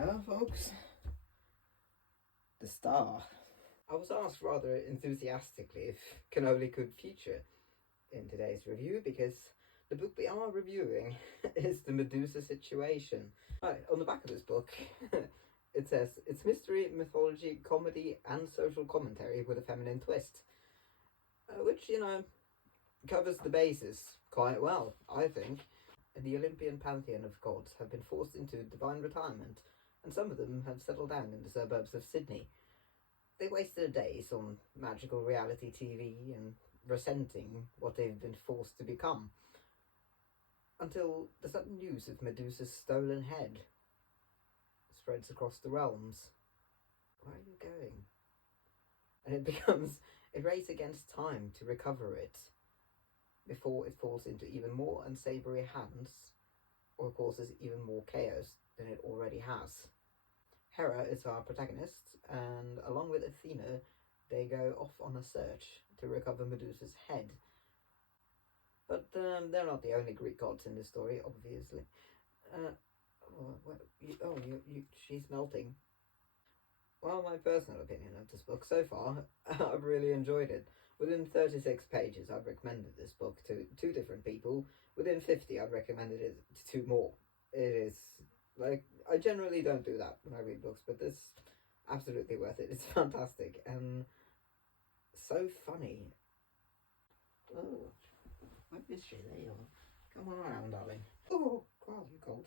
Yeah, folks. The Star. I was asked rather enthusiastically if cannoli could feature in today's review because the book we are reviewing is The Medusa Situation. Right, on the back of this book it says, it's mystery, mythology, comedy and social commentary with a feminine twist. Which, you know, covers the bases quite well, I think. The Olympian pantheon of gods have been forced into divine retirement, and some of them have settled down in the suburbs of Sydney. They wasted their days on magical reality TV and resenting what they've been forced to become, until the sudden news of Medusa's stolen head spreads across the realms. Where are you going? And it becomes a race against time to recover it before it falls into even more unsavoury hands or causes even more chaos than it already has. Hera is our protagonist, and along with Athena, they go off on a search to recover Medusa's head. But they're not the only Greek gods in this story, obviously. She's melting. Well, my personal opinion of this book so far, I've really enjoyed it. Within 36 pages, I've recommended this book to 2 different people. Within 50, I've recommended it to 2 more. It is, like, I generally don't do that when I read books, but this is absolutely worth it. It's fantastic and so funny. Oh, I missed you. There you are. Come on around, darling. Oh, God, you're cold.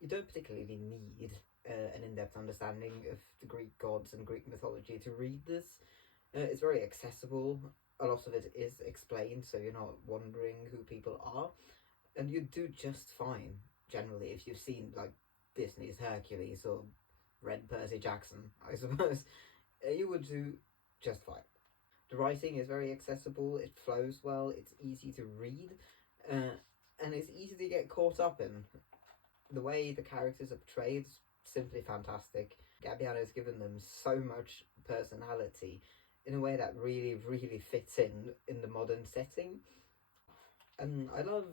You don't particularly need an in-depth understanding of the Greek gods and Greek mythology to read this. It's very accessible. A lot of it is explained, so you're not wondering who people are. And you do just fine, generally, if you've seen, like, Disney's Hercules or read Percy Jackson, I suppose. You would do just fine. The writing is very accessible, it flows well, it's easy to read, and it's easy to get caught up in. The way the characters are portrayed is simply fantastic. Gabbiano's given them so much personality in a way that really, really fits in the modern setting. And I love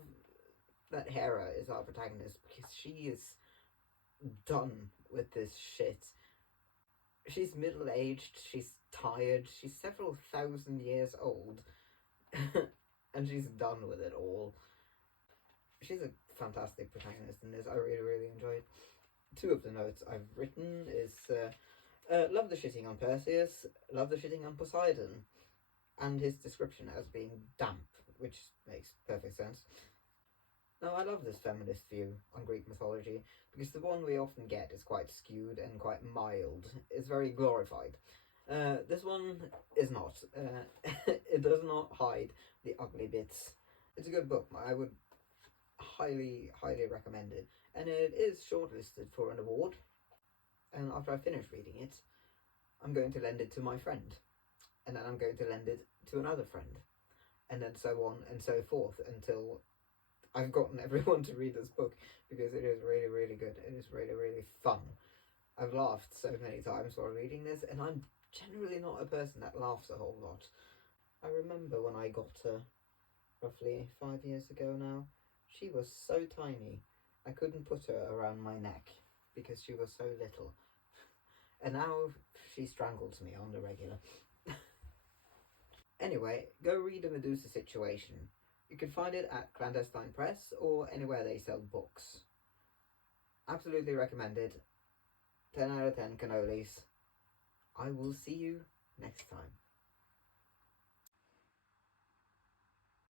that Hera is our protagonist because she is done with this shit. She's middle-aged, she's tired, she's several thousand years old, and she's done with it all. She's a fantastic protagonist in this. I really, really enjoyed. 2 of the notes I've written is love the shitting on Perseus, love the shitting on Poseidon, and his description as being damp, which makes perfect sense. Now, I love this feminist view on Greek mythology, because the one we often get is quite skewed and quite mild. It's very glorified. This one is not. It does not hide the ugly bits. It's a good book. I would highly, highly recommend it. And it is shortlisted for an award. And after I finish reading it, I'm going to lend it to my friend. And then I'm going to lend it to another friend. And then so on and so forth until I've gotten everyone to read this book, because it is really, really good. It is really, really fun. I've laughed so many times while reading this, and I'm generally not a person that laughs a whole lot. I remember when I got her, roughly 5 years ago now, she was so tiny, I couldn't put her around my neck, because she was so little. And now she strangles me on the regular. Anyway, go read The Medusa Situation. You can find it at Clandestine Press or anywhere they sell books. Absolutely recommended. 10 out of 10 cannolis. I will see you next time.